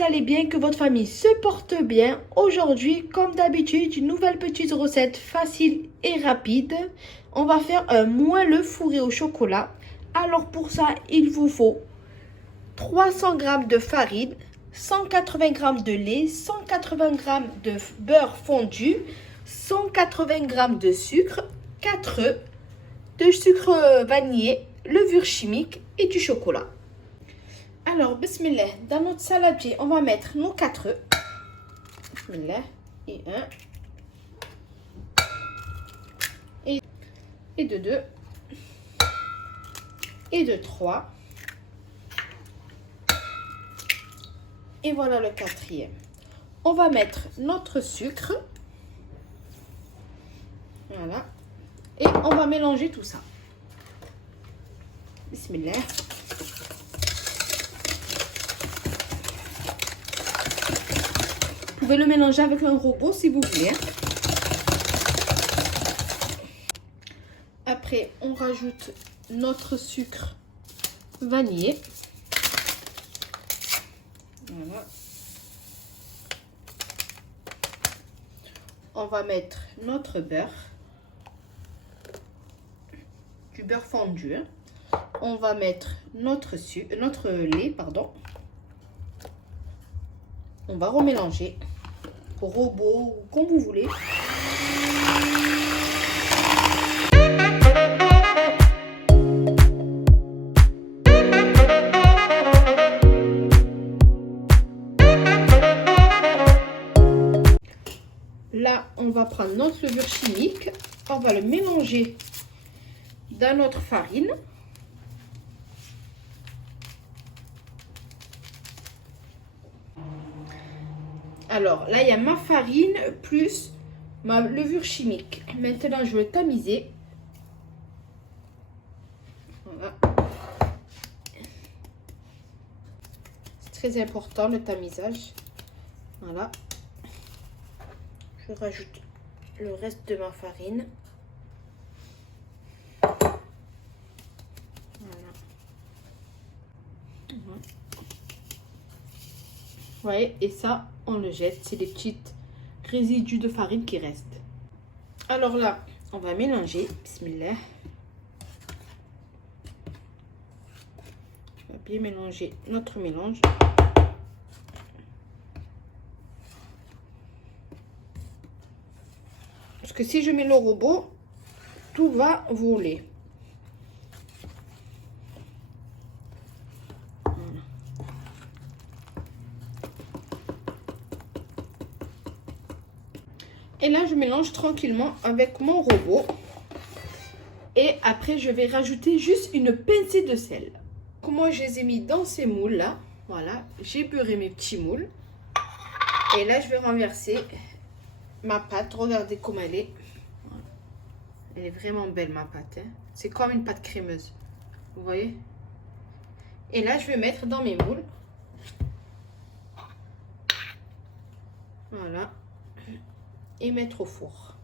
vous allez bien, que votre famille se porte bien. Aujourd'hui, comme d'habitude, une nouvelle petite recette facile et rapide. On va faire un moelleux fourré au chocolat. Alors pour ça, il vous faut 300 g de farine, 180 g de lait, 180 g de beurre fondu, 180 g de sucre, 4 œufs, de sucre vanillé, levure chimique et du chocolat. Alors, bismillah, dans notre saladier, on va mettre nos 4 œufs. Bismillah, et 1, et de 2, et de 3. Et voilà le 4e. On va mettre notre sucre. Voilà. Et on va mélanger tout ça. Bismillah. Vous pouvez le mélanger avec un robot si vous voulez. Après, on rajoute notre sucre vanillé. Voilà. On va mettre notre beurre. Du beurre fondu. On va mettre notre lait, pardon. On va remélanger au robot ou comme vous voulez. Là, on va prendre notre levure chimique, on va le mélanger dans notre farine. Alors là, il y a ma farine plus ma levure chimique. Maintenant, je vais tamiser. Voilà. C'est très important le tamisage. Voilà. Je rajoute le reste de ma farine. Voilà. Vous voyez, et ça, on le jette. C'est les petites résidus de farine qui restent. Alors là, on va mélanger. Bismillah. On va bien mélanger notre mélange. Parce que si je mets le robot, tout va voler. Et là, je mélange tranquillement avec mon robot. Et après, je vais rajouter juste une pincée de sel. Moi, je les ai mis dans ces moules-là. Voilà, j'ai beurré mes petits moules. Et là, je vais renverser ma pâte. Regardez comment elle est. Voilà. Elle est vraiment belle, ma pâte. Hein. C'est comme une pâte crémeuse. Vous voyez? Et là, je vais mettre dans mes moules. Voilà. Et mettre au four.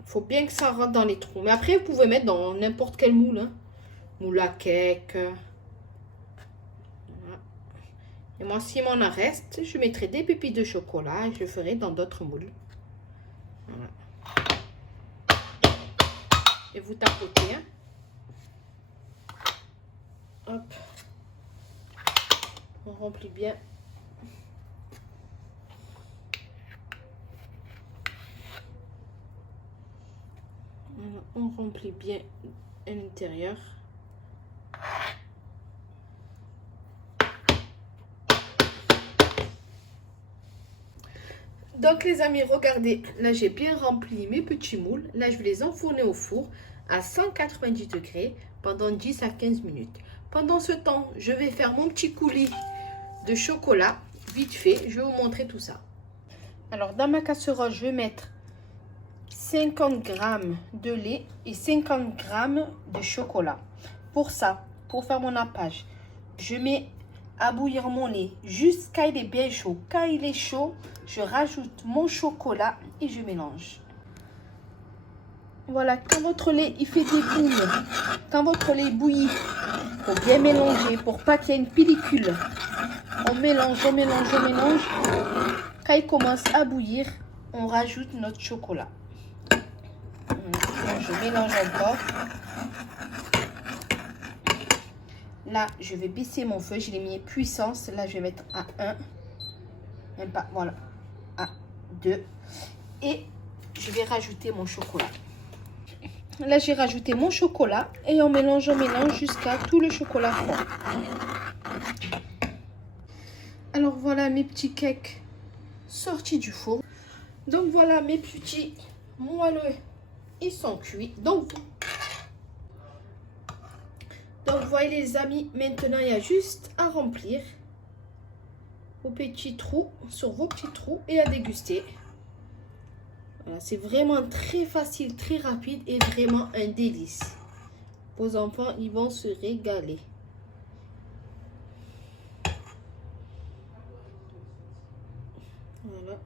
Il faut bien que ça rentre dans les trous. Mais après, vous pouvez mettre dans n'importe quel moule. Hein. Moule à cake. Voilà. Et moi, s'il m'en reste, je mettrai des pépites de chocolat et je le ferai dans d'autres moules. Voilà. Et vous tapotez. Hein. Hop. On remplit bien. On remplit bien à l'intérieur. Donc les amis, regardez, là j'ai bien rempli mes petits moules. Là je vais les enfourner au four à 190 degrés pendant 10 à 15 minutes. Pendant ce temps, je vais faire mon petit coulis de chocolat. Vite fait, je vais vous montrer tout ça. Alors dans ma casserole, je vais mettre 50 g de lait et 50 g de chocolat. Pour ça, pour faire mon nappage, je mets à bouillir mon lait jusqu'à il est bien chaud. Quand il est chaud, je rajoute mon chocolat et je mélange. Voilà, quand votre lait il fait des bulles, quand votre lait bouillit, il faut bien mélanger pour pas qu'il y ait une pellicule. On mélange, on mélange, on mélange. Quand il commence à bouillir, on rajoute notre chocolat. Je mélange encore. Là, je vais baisser mon feu. Je l'ai mis puissance. Là, je vais mettre à 1. Même pas, voilà. À 2. Et je vais rajouter mon chocolat. Là, j'ai rajouté mon chocolat. Et on mélange jusqu'à tout le chocolat fond. Alors, voilà mes petits cakes sortis du four. Donc, voilà mes petits moelleux. Ils sont cuits. Donc, voyez les amis, maintenant, il y a juste à remplir vos petits trous sur vos petits trous et à déguster. Voilà, c'est vraiment très facile, très rapide et vraiment un délice. Vos enfants, ils vont se régaler. Voilà.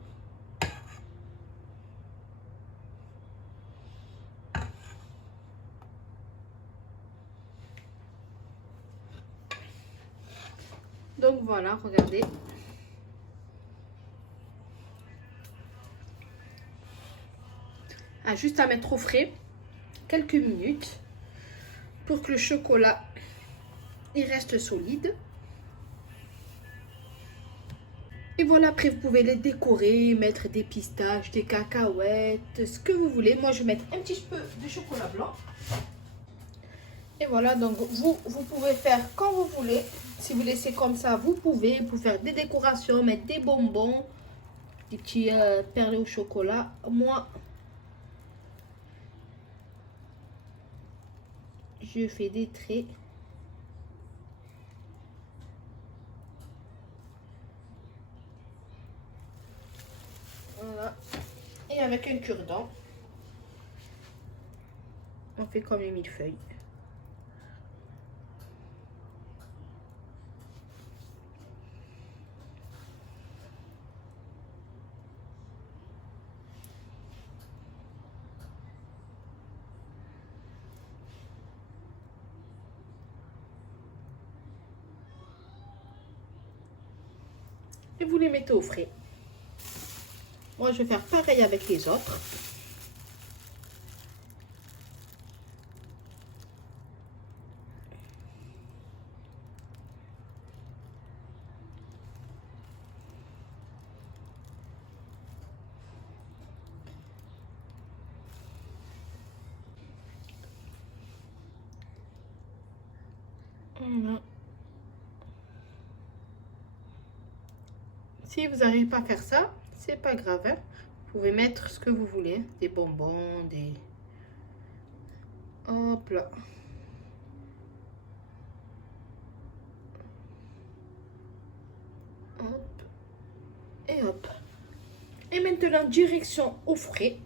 Donc voilà, regardez. Juste à mettre au frais quelques minutes pour que le chocolat il reste solide. Et voilà, après vous pouvez les décorer, mettre des pistaches, des cacahuètes, ce que vous voulez. Moi je vais mettre un petit peu de chocolat blanc. Et voilà, donc vous pouvez faire quand vous voulez. Si vous laissez comme ça, vous pouvez faire des décorations, mettre des bonbons, des petits perles au chocolat. Moi, je fais des traits. Voilà. Et avec un cure-dent, on fait comme les millefeuilles. Et vous les mettez au frais. Moi, je vais faire pareil avec les autres. Voilà. Si vous n'arrivez pas à faire ça, c'est pas grave. Hein? Vous pouvez mettre ce que vous voulez. Des bonbons, des... Hop là. Hop. Et hop. Et maintenant, direction au frais.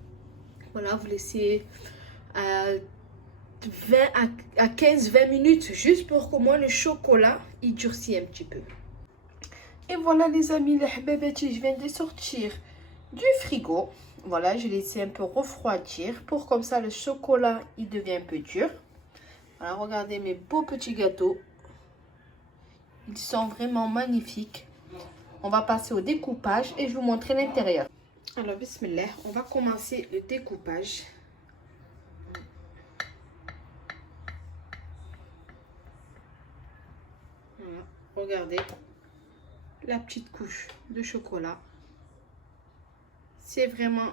Voilà, vous laissez 15-20 minutes juste pour qu'au moins le chocolat il durcit un petit peu. Et voilà les amis, les hababati, je viens de sortir du frigo. Voilà, je l'ai laissé un peu refroidir pour comme ça le chocolat il devient un peu dur. Voilà, regardez mes beaux petits gâteaux. Ils sont vraiment magnifiques. On va passer au découpage et je vais vous montrer l'intérieur. Alors, bismillah, on va commencer le découpage. Voilà, regardez la petite couche de chocolat. C'est vraiment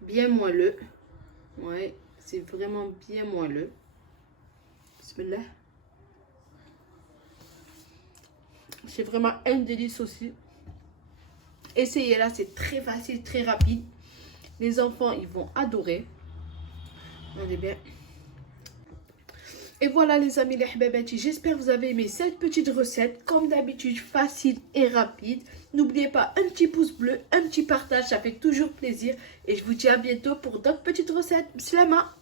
bien moelleux. Ouais, c'est vraiment bien moelleux. Bismillah. C'est vraiment un délice aussi. Essayez là, c'est très facile, très rapide. Les enfants, ils vont adorer. Regardez bien. Et voilà les amis, les hababati, j'espère que vous avez aimé cette petite recette. Comme d'habitude, facile et rapide. N'oubliez pas un petit pouce bleu, un petit partage, ça fait toujours plaisir. Et je vous dis à bientôt pour d'autres petites recettes. Slama!